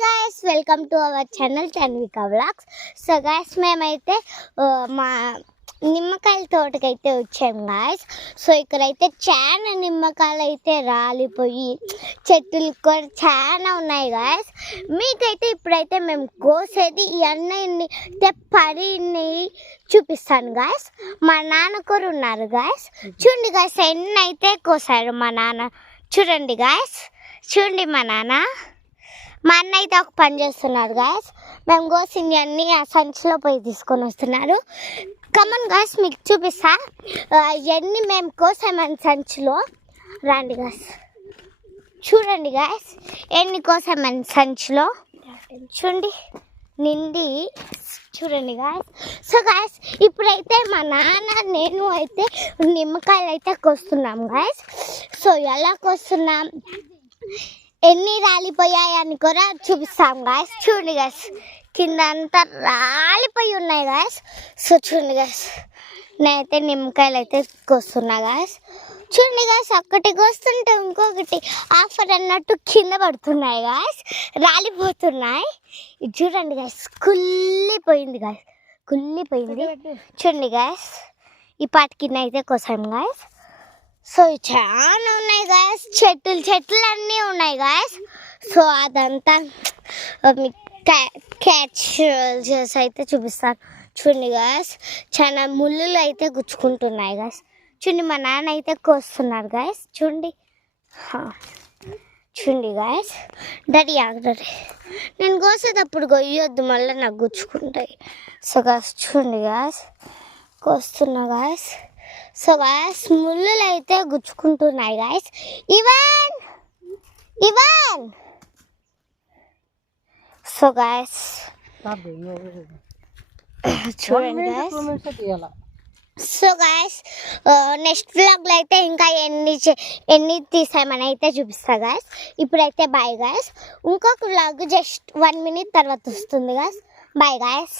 guys, welcome to our channel Chanvika Vlogs. So guys, మేమైతే మా నిమ్మకాయల తోటకైతే వచ్చాం గాయస్. సో ఇక్కడైతే చాలా నిమ్మకాయలు అయితే రాలిపోయి చెట్లు కూడా చాలా ఉన్నాయి గాయస్. మీకైతే ఇప్పుడైతే మేము కోసేది ఈ అన్నయ్యని పరిని చూపిస్తాను గాయస్. మా నాన్న కూడా ఉన్నారు గాయస్. చూడండి గాయస్, ఎన్ని అయితే కోసారు మా నాన్న. చూడండి గాయస్, చూడండి మా నాన్న. మా అన్న అయితే ఒక పని చేస్తున్నారు గాయస్. మేము కోసింది అన్నీ ఆ సంచిలో పోయి తీసుకొని వస్తున్నారు. కమన్ గాయస్, మీకు చూపిస్తా ఇవన్నీ మేము కోసామని సంచిలో. రండి గాయస్, చూడండి గాయస్ ఎన్ని కోసామని సంచిలో. చూడండి నిండి, చూడండి గాయస్. సో గాయస్, ఇప్పుడైతే మా నాన్న నేను అయితే నిమ్మకాయలు అయితే కోస్తున్నాం గాయస్. సో ఎలా కోస్తున్నాం, ఎన్ని రాలిపోయాయని కూడా చూపిస్తాం గాయస్. చూడండి గాయస్, కింద అంతా రాలిపోయి ఉన్నాయి గాయస్. సో చూడండి గాయస్, నేనైతే నిమ్మకాయలు అయితే కోస్తున్నా గాయస్. చూడండి గాయస్, ఒక్కటి కోస్తుంటే ఇంకొకటి ఆఫర్ అన్నట్టు కింద పడుతున్నాయి గాయస్, రాలిపోతున్నాయి. ఇది చూడండి గాయస్, కుళ్ళిపోయింది గాయస్, కుళ్ళిపోయింది. చూడండి గాయస్, ఈ పాటి కింద అయితే కోసాం గాయస్. సో చాలా ఉన్నాయి గాయస్, చెట్లు అన్నీ ఉన్నాయి గాయస్. సో అదంతా క్యాచ్ చేసి అయితే చూపిస్తాను. చూడండి గాయస్, చాలా ముళ్ళులు అయితే గుచ్చుకుంటున్నాయి గాయస్. చూడండి మా నాన్న అయితే కోస్తున్నారు గాయస్. చూడండి, చూడండి గాయస్. డాడీ ఆగండి, నేను కోసేటప్పుడు కొయ్యొద్దు, మళ్ళీ నాకు గుచ్చుకుంటాయి. సో గాయస్ చూడండి గాయస్, కోస్తున్నా గాయస్. సో గాయస్, ముళ్ళులు అయితే గుచ్చుకుంటున్నాయి గాయస్. ఇవన్ సో గాయస్ చూడండి గాయస్. సో గాయస్, నెక్స్ట్ వ్లాగ్లో అయితే ఇంకా ఎన్ని తీసామని అయితే చూపిస్తా గాయస్. ఇప్పుడైతే బాయ్ గాయస్. ఇంకొక వ్లాగ్ జస్ట్ 1 minute తర్వాత వస్తుంది గాయస్. Bye guys.